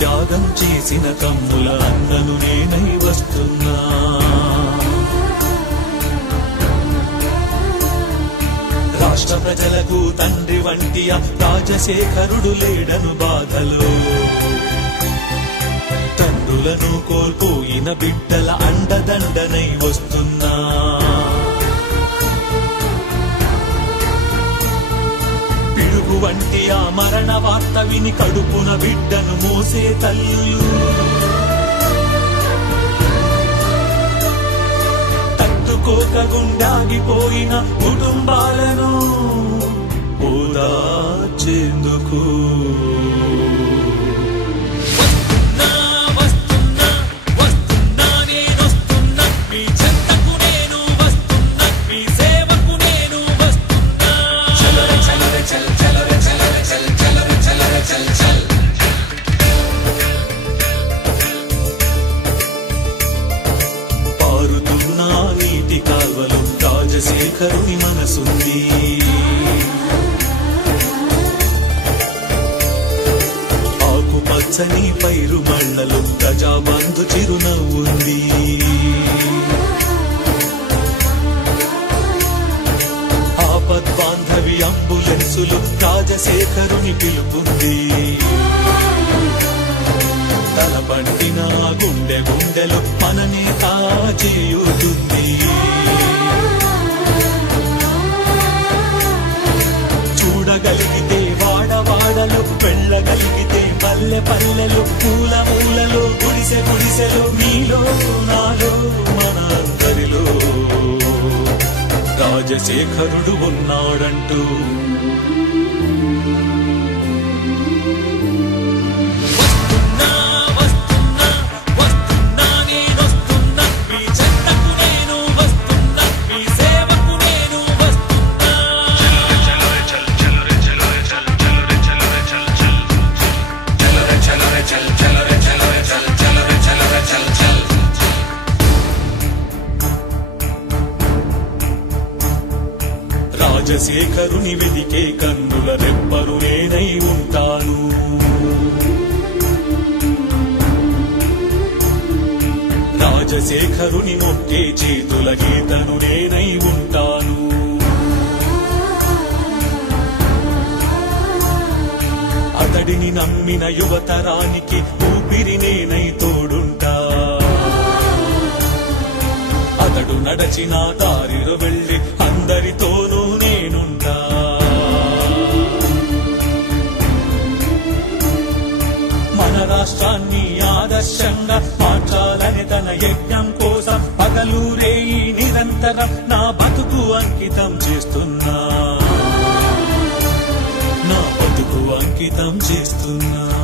త్యాగం చేసిన తమ్ముల అన్నను నేనై వస్తున్నా. రాష్ట్ర ప్రజలకు తండ్రి వంటి రాజశేఖరుడు లేడను బాధలో, తండ్రులను కోల్పోయిన బిడ్డల అండదండనై వస్తున్నా. పిడుగు వంటి ఆ మరణ వార్త విని కడుపున బిడ్డను మోసే తల్లులు, తట్టుకోక గుండాగిపోయిన కుటుంబాలను ఓదార్చేందుకు రాజశేఖరుని మనసుంది. ఆకుపచ్చని పైరు మళ్ళలు ప్రజాబంధు చిరునవ్వుంది. ఆపద్బాంధవి అంబులెన్సులు రాజశేఖరుని పిలుపుంది. తలపంటిన గుండె గుండెలు మననే కాచేయుతుంది. చూడగలిగితే వాడవాడలు, వెళ్ళగలిగితే పల్లె పల్లెలు, పూల మూలలో, గుడిసె గుడిసెలు, మీలో నాలో మన అందరిలో రాజశేఖరుడు ఉన్నాడంటూ. రాజశేఖరుని వెదికే కన్నుల రెప్పరు నేనై ఉంటాను. రాజశేఖరుని మొక్కే చేతుల గీతను నేనై ఉంటాను. అతడిని నమ్మిన యువతరానికి ఊపిరి నేనై తోడుంటా. అతడు నడచిన దారిలో వెళ్ళి అందరితోనూ నేనుంటా. మన రాష్ట్రాన్ని ఆదర్శంగా మార్చాలని తన యజ్ఞం కోసం పగలూరేయి నిరంతరం నా బతుకు అంకితం చేస్తున్నా. నా బతుకు అంకితం చేస్తున్నా.